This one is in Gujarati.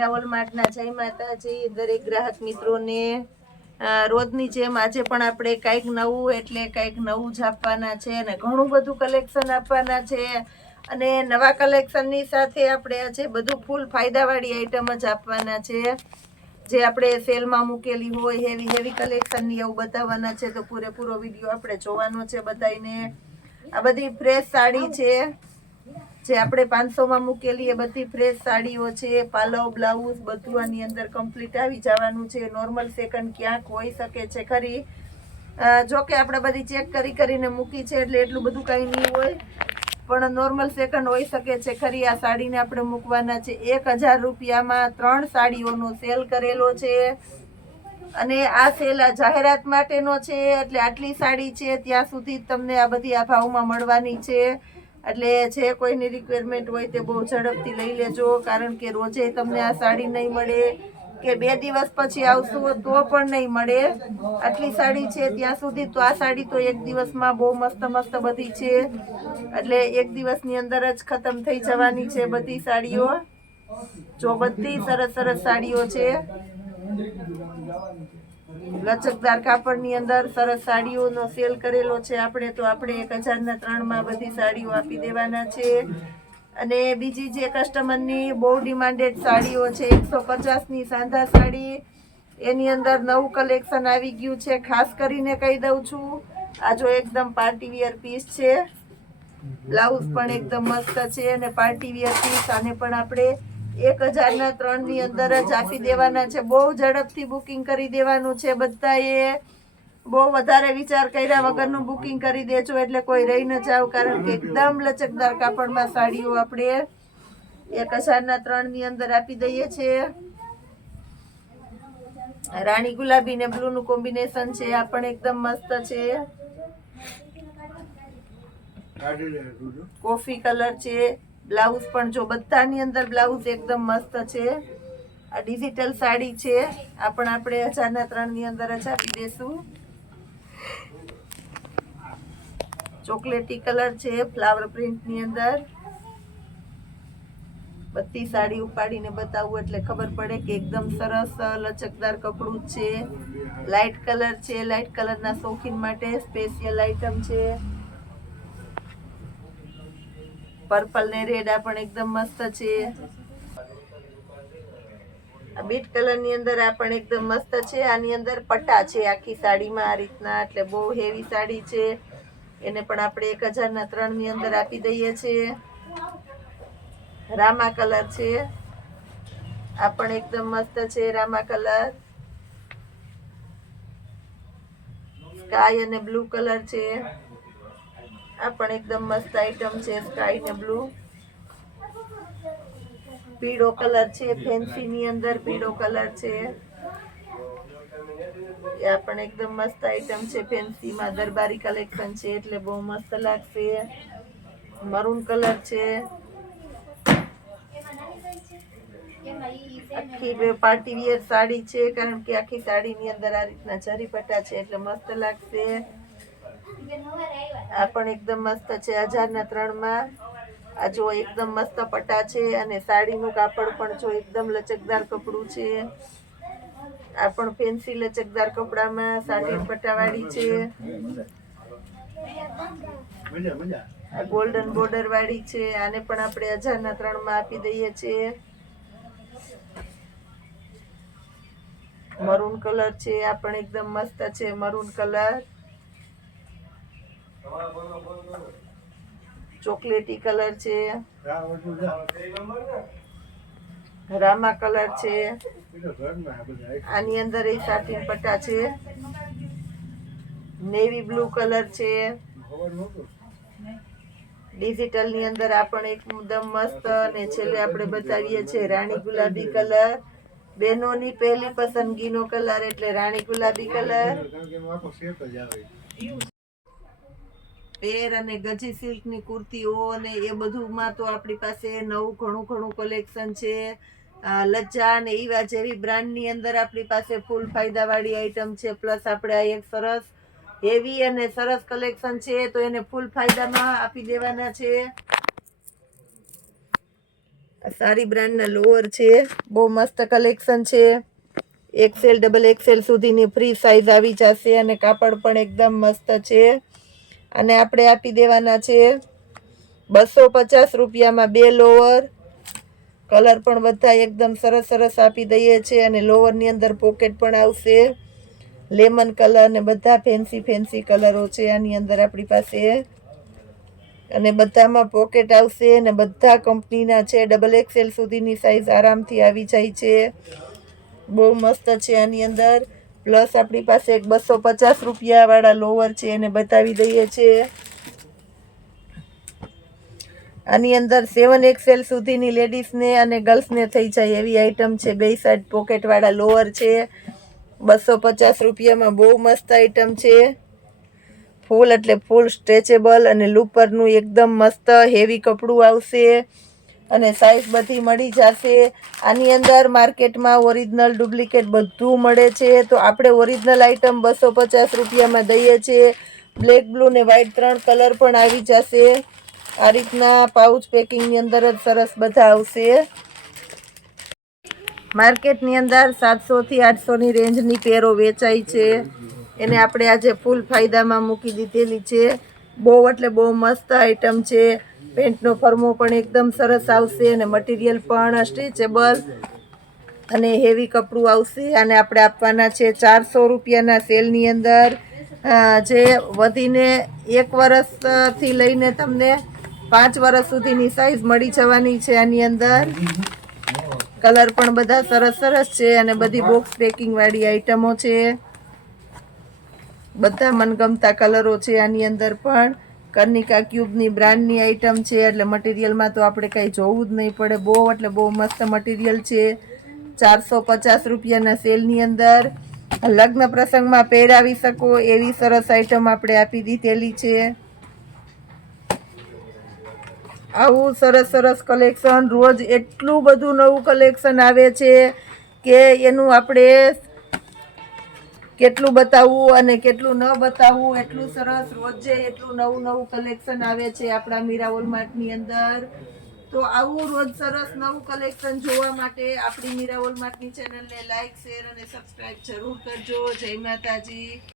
હીરા વોલમાર્ટના જય માતાજી દરેક ગ્રાહક મિત્રોને। રોજની જેમ આજે પણ આપણે કંઈક નવું એટલે કંઈક નવું જ આપવાના છે અને ઘણું બધું કલેક્શન આપવાના છે અને નવા કલેક્શનની સાથે આપણે આજે બધું ફૂલ ફાયદાવાળી આઈટમ જ આપવાના છે જે આપણે સેલમાં મૂકેલી હોય હેવી કલેક્શનની એવું બતાવવાના છે। તો પૂરેપૂરો વિડીયો આપણે જોવાનો છે બધાને। આ બધી ફ્રેશ સાડી છે જે આપણે 500માં મૂકેલી એ બધી ફ્રેશ સાડીઓ છે। પાલવ બ્લાઉઝ બધું આની અંદર કમ્પ્લીટ આવી જવાનું છે। નોર્મલ સેકન્ડ ક્યાંક હોઈ શકે છે ખરી, જો કે આપણે બધી ચેક કરીને મૂકી છે એટલે એટલું બધું કંઈ નહીં હોય, પણ નોર્મલ સેકન્ડ હોઈ શકે છે ખરી। આ સાડીને આપણે મૂકવાના છે 1000 રૂપિયામાં 3 સાડીઓનો સેલ કરેલો છે અને આ સેલ આ જાહેરાત માટેનો છે એટલે આટલી સાડી છે ત્યાં સુધી તમને આ બધી આ ભાવમાં મળવાની છે। એટલે જે કોઈની રિક્વાયરમેન્ટ હોય તે બહુ ઝડપથી લઈ લેજો, કારણ કે રોજે તમને આ સાડી નહીં મળે કે 2 દિવસ પછી આવશો તો પણ નહીં મળે। આટલી સાડી છે ત્યાં સુધી તો આ સાડી તો એક દિવસમાં બહુ મસ્ત બધી છે એટલે એક દિવસની અંદર જ ખતમ થઈ જવાની છે બધી સાડીઓ। જો બધી સરસ સાડીઓ છે, લચકદાર કાપડની અંદર સરસ સાડીઓનો સેલ કરેલો છે આપણે। તો આપણે 1000ના 3માં બધી સાડીઓ આપી દેવાના છે। અને બીજી જે કસ્ટમરની બહુ ડિમાન્ડેડ સાડીઓ છે 150ની સાંધા સાડી, એની અંદર નવું કલેક્શન આવી ગયું છે। ખાસ કરીને કહી દઉં છું, આ જો એકદમ પાર્ટી વિયર પીસ છે, બ્લાઉઝ પણ એકદમ મસ્ત છે અને પાર્ટી વિયર પીસ આને પણ આપણે 1000ના 3ની અંદર જ આપી દેવાના છે। બહુ ઝડપથી બુકિંગ કરી દેવાનું છે બધાએ, બહુ વધારે વિચાર કર્યા વગરનું બુકિંગ કરી દેજો એટલે કોઈ રહી ન જાવ, કારણ કે એકદમ લચકદાર કાપડમાં સાડીઓ આપણે 1000ના 3ની અંદર આપી દઈએ છીએ। રાણી ગુલાબી ને બ્લુ નું કોમ્બિનેશન છે, આ પણ એકદમ મસ્ત છે। કોફી કલર છે, બ્લાઉઝ પણ જો બધાની અંદર બ્લાઉઝ એકદમ મસ્ત છે। આ ડિજિટલ સાડી છે, આ પણ આપણે 1000ના 3ની અંદર જ આપી દેશું। ચોકલેટી કલર છે ફ્લાવર પ્રિન્ટની અંદર। બધી સાડી ઉપાડીને બતાવું એટલે ખબર પડે કે એકદમ સરસ લચકદાર કપડું છે। લાઇટ કલર છે, લાઇટ કલરના શોખીન માટે સ્પેશિયલ આઈટમ છે। પર્પલ ને રેડ આ પણ એકદમ મસ્ત છે। આ બીટ કલરની અંદર આ પણ એકદમ મસ્ત છે। આની અંદર પટ્ટા છે આખી સાડીમાં આ રીતના, એટલે બહુ હેવી સાડી છે, એને પણ આપણે 1000ના 3ની અંદર આપી દઈએ છીએ। રામા કલર છે, આ પણ એકદમ મસ્ત છે રામા કલર। સ્કાય અને બ્લુ કલર છે, આ પણ એકદમ મસ્ત આઈટમ છે સ્કાય ને બ્લુ। પીળો કલર છે, ફેન્સી ની અંદર પીળો કલર છે, આ પણ એકદમ મસ્ત આઈટમ છે। ફેન્સીમાં દરબારી કલેક્શન છે એટલે બહુ મસ્ત લાગશે। મરૂન કલર છે, આખી પાર્ટી વિયર સાડી છે, કારણ કે આખી સાડીની અંદર આ રીતના જરી પટ્ટા છે એટલે મસ્ત લાગશે। આ પણ એકદમ મસ્ત છે 1000ના 3માં। આ જો એકદમ મસ્ત પટ્ટા છે અને સાડીનું કાપડ પણ જો એકદમ લચકદાર કપડું છે। આ પણ ફેન્સી લચકદાર કપડામાં સાટીન પટ્ટાવાળી છે। આ ગોલ્ડન બોર્ડર વાળી છે, આને પણ આપણે 1000ના 3માં આપી દઈએ છીએ। મરૂન કલર છે, આ પણ એકદમ મસ્ત છે મરૂન કલર। ચોકલેટી કલર છે, રામા કલર છે, આની અંદર એ સાટીન પટ્ટા છે। નેવી બ્લુ કલર છે, ડિજિટલ ની અંદર આ પણ એકદમ મસ્ત, અને છેલ્લે આપણે બતાવીએ છીએ રાણી ગુલાબી કલર। બહેનોની પહેલી પસંદગીનો કલર એટલે રાણી ગુલાબી કલર। પેર અને ગજી સિલ્કની કુર્તીઓ અને એ બધુંમાં તો આપણી પાસે નવું ઘણું કલેક્શન છે। લજ્જા અને ઈવા જેવી બ્રાન્ડની અંદર આપણી પાસે ફૂલ ફાયદાવાળી આઈટમ છે, પ્લસ આપણે આ એક સરસ હેવી અને સરસ કલેક્શન છે તો એને ફૂલ ફાયદામાં આપી દેવાના છે। આ સારી બ્રાન્ડના લોઅર છે, બહુ મસ્ત કલેક્શન છે. XL ડબલ XL સુધીની ફ્રી સાઇઝ આવી જશે અને કાપડ પણ એકદમ મસ્ત છે. અને આપણે આપી દેવાના છે 250 રૂપિયામાં 2 લોઅર. કલર પણ બધા એકદમ સરસ સરસ આપી દઈએ છીએ અને લોઅરની અંદર પોકેટ પણ આવશે. લેમન કલર ને બધા ફેન્સી કલરો છે આની અંદર આપણી પાસે. અને બધામાં પોકેટ આવશે અને બધા કંપનીના છે. ડબલ XL સુધીની સાઇઝ આરામથી આવી જાય છે. બહુ મસ્ત છે આની અંદર. પ્લસ આપણી પાસે એક 250 રૂપિયાવાળા લોવર છે એને બતાવી દઈએ છીએ. આની અંદર 7XL સુધીની લેડીઝને અને ગર્લ્સને થઈ જાય એવી આઈટમ છે. બે સાઈડ પોકેટવાળા લોઅર છે 250 રૂપિયામાં. બહુ મસ્ત આઈટમ છે. ફૂલ એટલે ફૂલ સ્ટ્રેચેબલ અને લૂપરનું એકદમ મસ્ત હેવી કપડું આવશે અને સાઈઝ બધી મળી જશે. આની અંદર માર્કેટમાં ઓરિજિનલ ડુપ્લિકેટ બધું મળે છે, તો આપણે ઓરિજિનલ આઈટમ 250 રૂપિયામાં દઈએ છીએ. બ્લેક, બ્લુ ને વ્હાઈટ 3 કલર પણ આવી જશે. આ રીતના પાઉચ પેકિંગની અંદર જ સરસ બધા આવશે. માર્કેટની અંદર 700 થી 800ની રેન્જની પેરો વેચાય છે, એને આપણે આજે ફૂલ ફાયદામાં મૂકી દીધેલી છે. બહુ એટલે બહુ મસ્ત આઈટમ છે. પેન્ટનો ફર્મો પણ એકદમ સરસ આવશે અને મટીરિયલ પણ સ્ટ્રેચેબલ અને હેવી કપડું આવશે. અને આપણે આપવાના છે 400 રૂપિયાના સેલની અંદર. જે વધીને 1 વર્ષથી લઈને તમને 5 વર્ષ સુધીની સાઈઝ મળી જવાની છે આની અંદર. કલર પણ બધા સરસ સરસ છે અને બધી બોક્સ પેકિંગ વાળી આઈટમો છે. બધા મનગમતા કલરો છે આની અંદર પણ. કર્નિકા ક્યુબની બ્રાન્ડની આઈટમ છે એટલે મટીરિયલમાં તો આપણે કંઈ જોવું જ નહીં પડે. બહુ એટલે બહુ મસ્ત મટીરિયલ છે. 450 રૂપિયાના સેલની અંદર. લગ્ન પ્રસંગમાં પહેરાવી શકો એવી સરસ આઈટમ આપણે આપી દીધેલી છે. આવું સરસ સરસ કલેક્શન રોજ એટલું બધું નવું કલેક્શન આવે છે કે એનું આપણે કેટલું બતાવવું અને કેટલું ન બતાવવું. એટલું સરસ રોજે એટલું નવું નવું કલેક્શન આવે છે આપણા મીરા હોલમાર્ટની અંદર. તો આવું રોજ સરસ નવું કલેક્શન જોવા માટે આપણી મીરા હોલમાર્ટની ચેનલને લાઈક, શેર અને સબસ્ક્રાઈબ જરૂર કરજો. જય માતાજી.